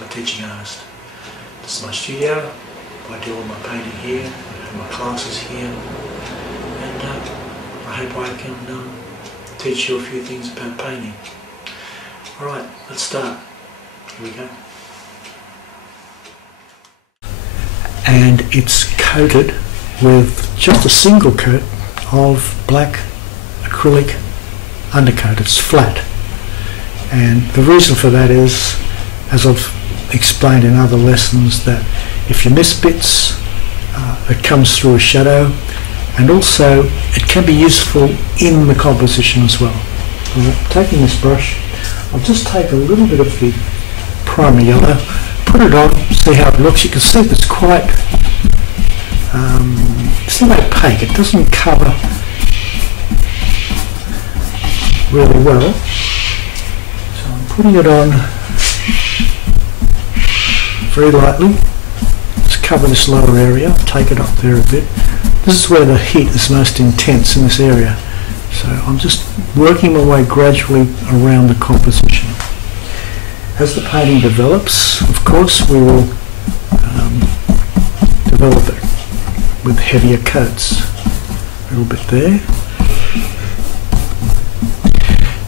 I'm a teaching artist. This is my studio. I do all my painting here, I have my classes here, and I hope I can teach you a few things about painting. Alright, let's start. Here we go. And it's coated with just a single coat of black acrylic undercoat. It's flat, and the reason for that is, as I've explained in other lessons, that if you miss bits, it comes through a shadow, and also it can be useful in the composition as well. Taking this brush, I'll just take a little bit of the primer yellow, put it on, see how it looks. You can see it's quite it's not opaque, it doesn't cover really well. So I'm putting it on very lightly. Just cover this lower area, take it up there a bit. This is where the heat is most intense, in this area. So I'm just working my way gradually around the composition. As the painting develops, of course, we will develop it with heavier coats. A little bit there.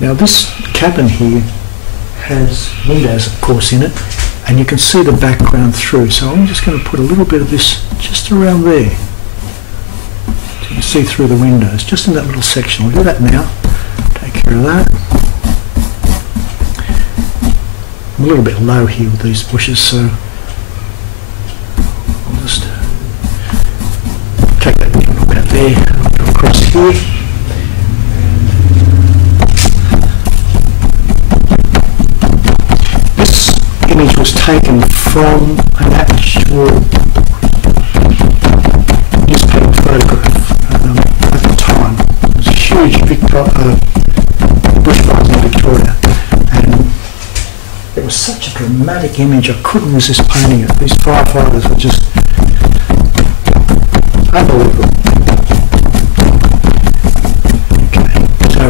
Now this cabin here has windows, of course, in it, and you can see the background through. So I'm just going to put a little bit of this just around there. So you can see through the windows, just in that little section. We'll do that now. Take care of that. I'm a little bit low here with these bushes, so I'll just take that little look out there, go across here. This image was taken from an actual newspaper photograph at the time. It was a huge bushfires in Victoria, and it was such a dramatic image I couldn't resist painting it. These firefighters were just unbelievable. Okay, so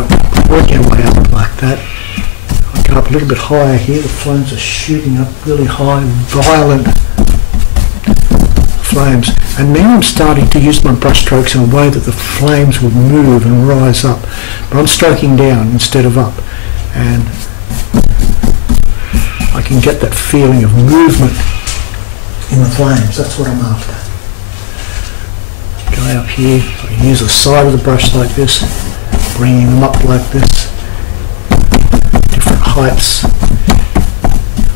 working our way up like that. I go up a little bit higher here. The flames are shooting up really high, violent flames. And now I'm starting to use my brush strokes in a way that the flames would move and rise up. But I'm stroking down instead of up. And I can get that feeling of movement in the flames. That's what I'm after. Go out here, I can use the side of the brush like this, bringing them up like this, different heights.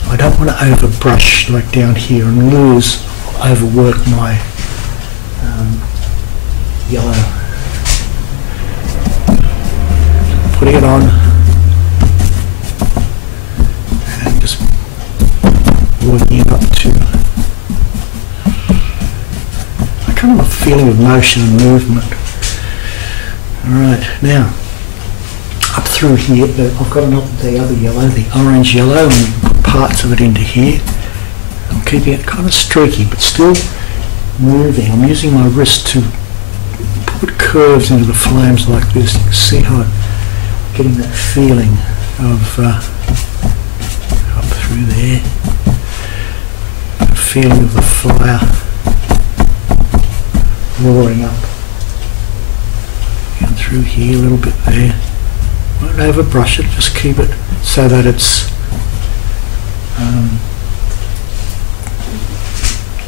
I don't want to overbrush like down here and lose or overwork my yellow. Putting it on and just working it up to kind of a feeling of motion and movement. Alright, now up through here, I've got the other yellow, the orange yellow, and put parts of it into here. I'm keeping it kind of streaky but still moving. I'm using my wrist to put curves into the flames like this. You can see how I'm getting that feeling of up through there, the feeling of the fire roaring up and through here a little bit there. Won't overbrush it, just keep it so that it's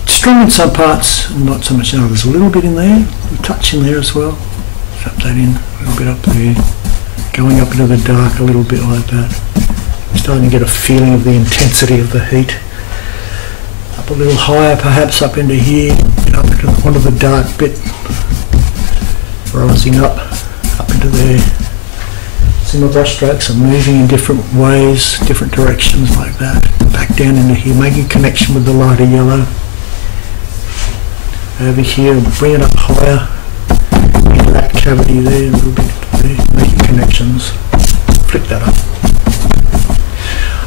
strong in some parts and not so much in others. A little bit in there, a touch in there as well. Tap that in, a little bit up there, going up into the dark a little bit like that. I'm starting to get a feeling of the intensity of the heat. Up a little higher, perhaps up into here, up into one of the dark bit, rising up into there. See my brush strokes are moving in different ways, different directions like that. Back down into here, making a connection with the lighter yellow. Over here, bring it up higher into that cavity there, a little bit there, making connections. Flick that up.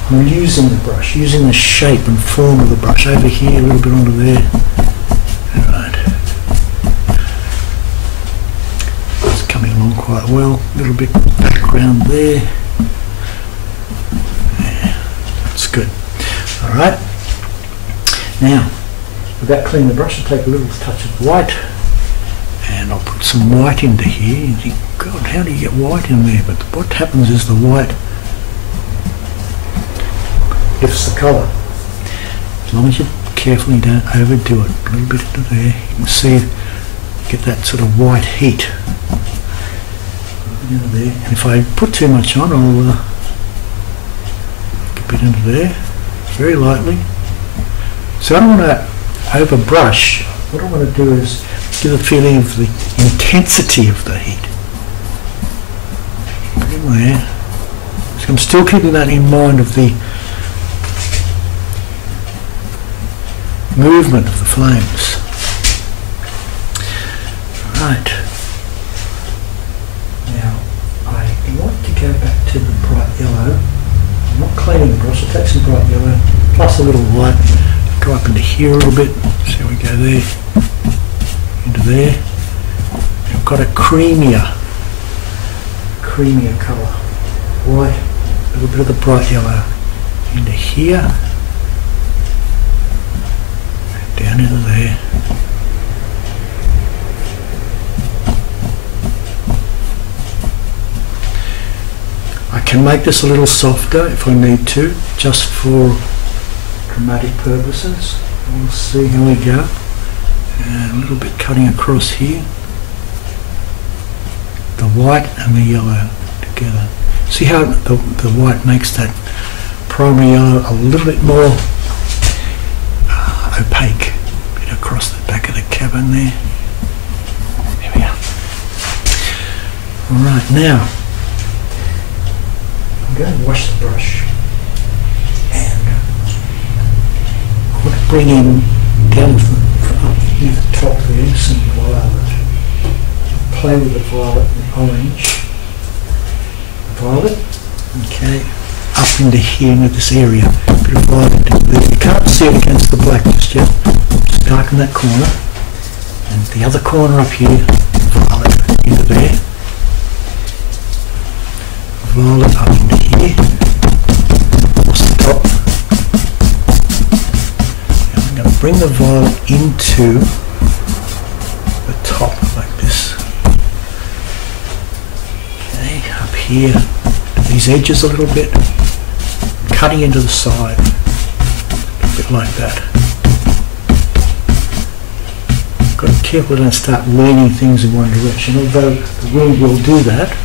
I'm using the brush, using the shape and form of the brush. Over here, a little bit onto there. Alright. It's coming along quite well. A little bit background there. Yeah, that's good. Alright, Now, without cleaning the brush, I'll take a little touch of white, and I'll put some white into here. You think, God, how do you get white in there? But what happens is the white lifts the colour. As long as you carefully don't overdo it. A little bit into there. You can see, get that sort of white heat. Into there. And if I put too much on, I'll get a bit into there, very lightly. So I don't want to overbrush. What I want to do is give a feeling of the intensity of the heat. Put it in there. So I'm still keeping that in mind of the movement of the flames. Right. Now, I want to go back to the bright yellow. I'm not cleaning the brush, I'll take some bright yellow, plus a little white, go up into here a little bit, so we go there, into there. I've got a creamier colour, white, a little bit of the bright yellow, into here, down into there. I can make this a little softer if I need to, just for dramatic purposes. We'll see how we go. And a little bit cutting across here. The white and the yellow together. See how the white makes that primary yellow a little bit more opaque. A bit across the back of the cabin there. There we are. Alright, now I'm going to wash the brush, and I want to bring in down from up near the top there some violet. Play with the violet and the orange. Violet, okay, up into here, into this area. A bit of violet into there. You can't see it against the black just yet. Just darken that corner, and the other corner up here, violet into there. Violet up into here, across the top. And I'm going to bring the violet into the top like this. Okay, up here, to these edges a little bit, cutting into the side, a bit like that. Got to be careful I don't start leaning things in one direction, although the wind will do that.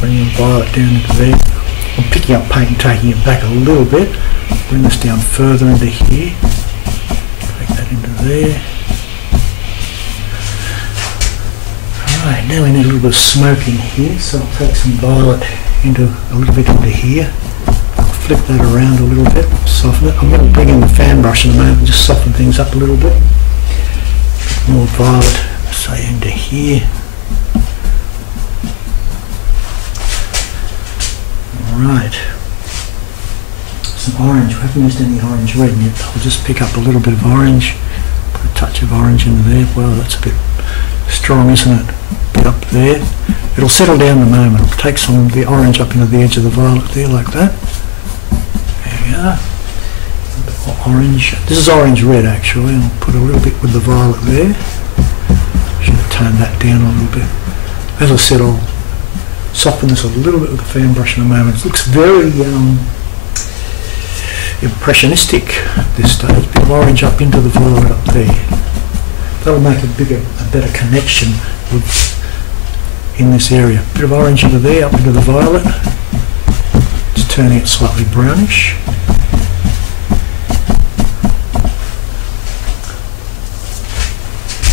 Bringing the violet down into there. I'm picking up paint and taking it back a little bit. Bring this down further into here. Take that into there. Alright, now we need a little bit of smoke in here, so I'll take some violet into a little bit into here. I'll flip that around a little bit, soften it. I'm going to bring in the fan brush in a moment and just soften things up a little bit. More violet, say into here. Right, some orange. We haven't used any orange red yet. I'll just pick up a little bit of orange, put a touch of orange into there. Well, that's a bit strong, isn't it? A bit up there. It'll settle down in a moment. I'll take some of the orange up into the edge of the violet there, like that. There we are. A bit more orange. This is orange red actually. I'll put a little bit with the violet there. Should have toned that down a little bit. As I said, I'll soften this a little bit with the fan brush in a moment. It looks very impressionistic at this stage. A bit of orange up into the violet up there. That'll make a better connection with in this area. A bit of orange into there, up into the violet. It's turning it slightly brownish. A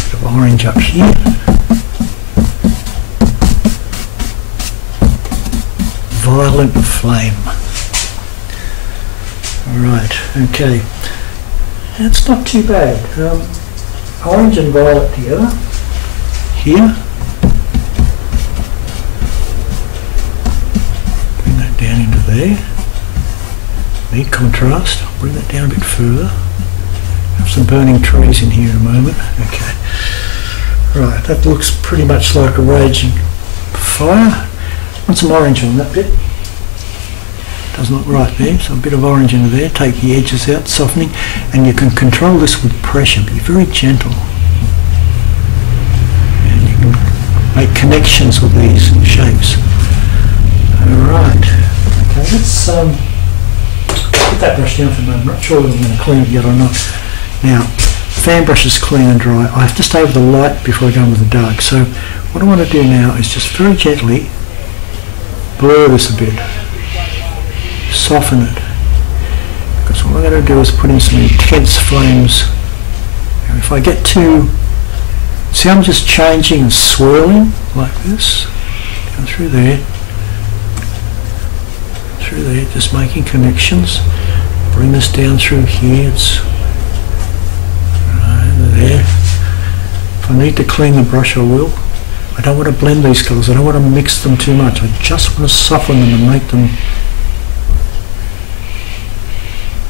bit of orange up here. Violent flame. Alright, okay. It's not too bad. Orange and violet together. Here. Bring that down into there. Neat contrast. I'll bring that down a bit further. Have some burning trees in here in a moment. Okay. Right, that looks pretty much like a raging fire. Want some orange on that bit. doesn't look right there, so a bit of orange into there. Take the edges out, softening, and you can control this with pressure. Be very gentle, and you can make connections with these shapes. Alright, okay, let's put that brush down for a moment. I'm not sure whether I'm going to clean it yet or not. Now, fan brush is clean and dry. I have to stay with the light before I go in with the dark. So what I want to do now is just very gently blur this a bit, soften it, because what I'm going to do is put in some intense flames. Now if I get too, see, I'm just changing and swirling like this, down through there, just making connections. Bring this down through here, it's right there. If I need to clean the brush, I will. I don't want to blend these colours, I don't want to mix them too much, I just want to soften them and make them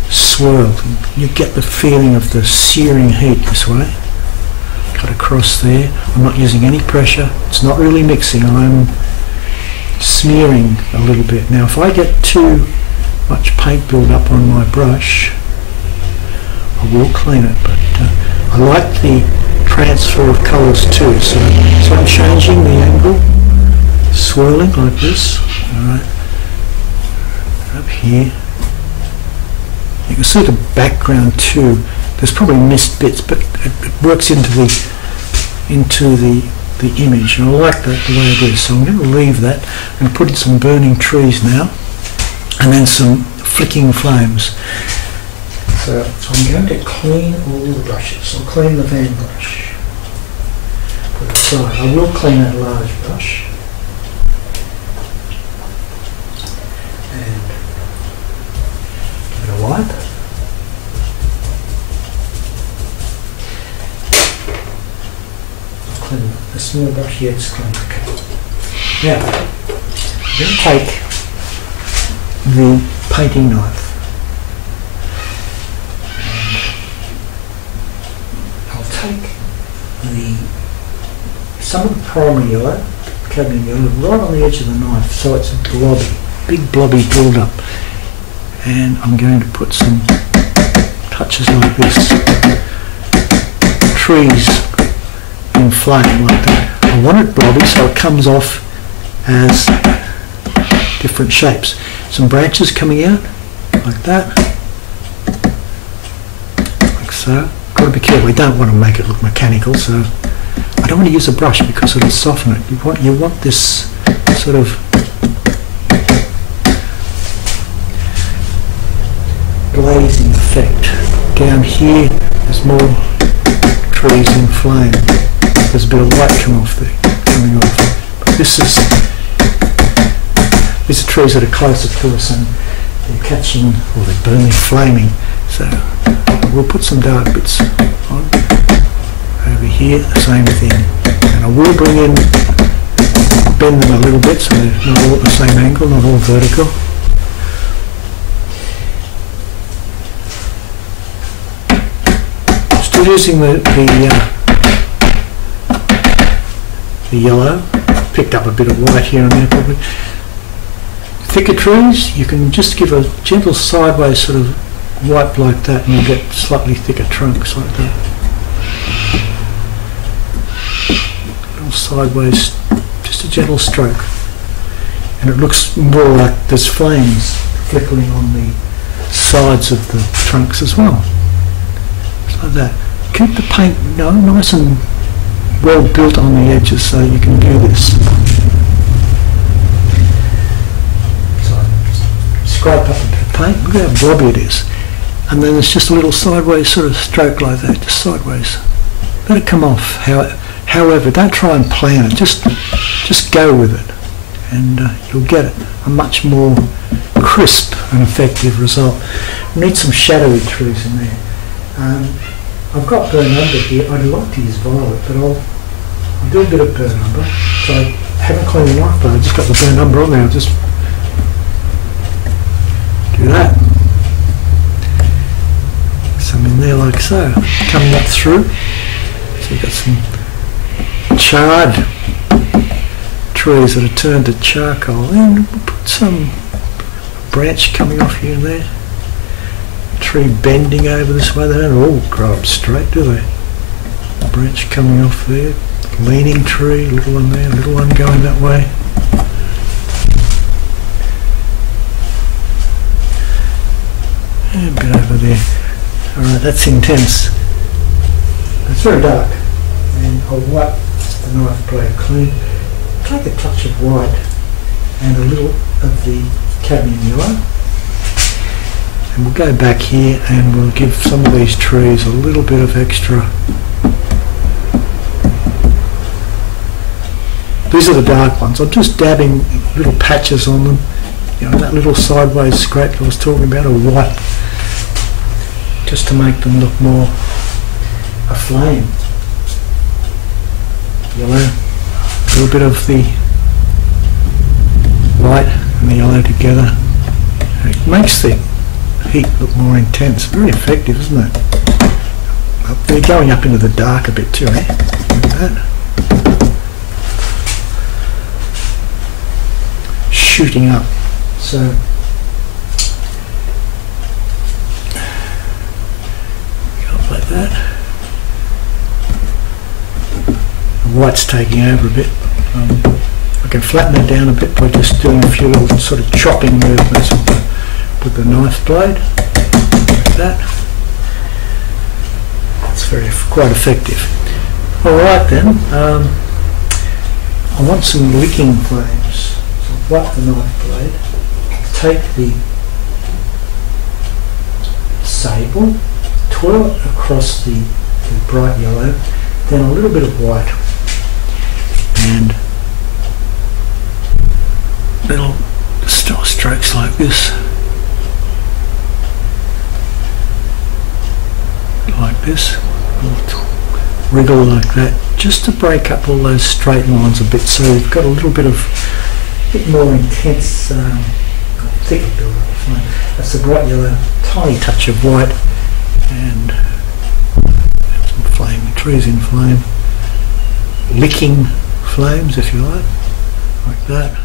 swirl. You get the feeling of the searing heat this way. Cut across there. I'm not using any pressure, it's not really mixing, I'm smearing a little bit. Now if I get too much paint build up on my brush, I will clean it, but I like the transfer of colours too, so I'm changing the angle, swirling like this. Alright, up here. You can see the background too. There's probably missed bits, but it works into the image, and I like that the way it is. So I'm going to leave that and put in some burning trees now, and then some flicking flames. So I'm going to clean all the brushes. I'll clean the fan brush. Put it aside. I will clean that large brush. And give it a wipe. I'll clean the small brush. Yeah, it's clean. Okay. Now, I'm going to take the painting knife. Some of the primary yellow, cadmium yellow, right on the edge of the knife, so it's blobby, big blobby build up. And I'm going to put some touches like this, trees in flame like that. I want it blobby so it comes off as different shapes. Some branches coming out like that, like so. Got to be careful. We don't want to make it look mechanical, so I don't want to use a brush because it'll soften it. You want this sort of glazing effect. Down here, there's more trees in flame. There's a bit of light coming off. But these are trees that are closer to us, and they're catching, or they're burning, flaming. So we'll put some dark bits on. Over here, the same thing. And I will bring in, bend them a little bit so they're not all at the same angle, not all vertical. Still using the yellow. Picked up a bit of white here and there probably. Thicker trees, you can just give a gentle sideways sort of wipe like that and you'll get slightly thicker trunks like that. Sideways, just a gentle stroke, and it looks more like there's flames flickering on the sides of the trunks as well. Just like that. Keep the paint nice and well built on the edges so you can do this. So scrape up a bit of paint, look how blobby it is, and then it's just a little sideways sort of stroke like that, just sideways. Let it come off. However, don't try and plan it, just go with it, and you'll get a much more crisp and effective result. We need some shadowy trees in there. I've got burnt umber here. I'd like to use violet, but I'll do a bit of burnt umber. So I haven't cleaned the knife, but I've just got the burnt umber on there. I'll just do that. Some in there like so, coming up through. So you've got some charred trees that are turned to charcoal, and we'll put some branch coming off here and there. Tree bending over this way. They don't all grow up straight, do they? Branch coming off there. Leaning tree, little one there, little one going that way. And a bit over there. Alright, that's intense. It's very dark. And I'll wipe the knife blade clean. Take a touch of white and a little of the cadmium yellow. And we'll go back here and we'll give some of these trees a little bit of extra. These are the dark ones. I'm just dabbing little patches on them. You know, that little sideways scrape I was talking about, a white, just to make them look more aflame. Yellow. A little bit of the white and the yellow together. It makes the heat look more intense. Very effective, isn't it? They're going up into the dark a bit too, eh? Like that. Shooting up. So go like that. The white's taking over a bit. I can flatten it down a bit by just doing a few little sort of chopping movements with the knife blade, like that. That's quite effective. Alright then, I want some licking flames. So wipe the knife blade, take the sable, twirl it across the bright yellow, then a little bit of white, and little strokes like this. Like this, wriggle like that, just to break up all those straight lines a bit, so you've got a little bit more intense, thicker build up the flame. That's the bright yellow, tiny touch of white, and some flame. The tree's in flame, licking flames, if you like that.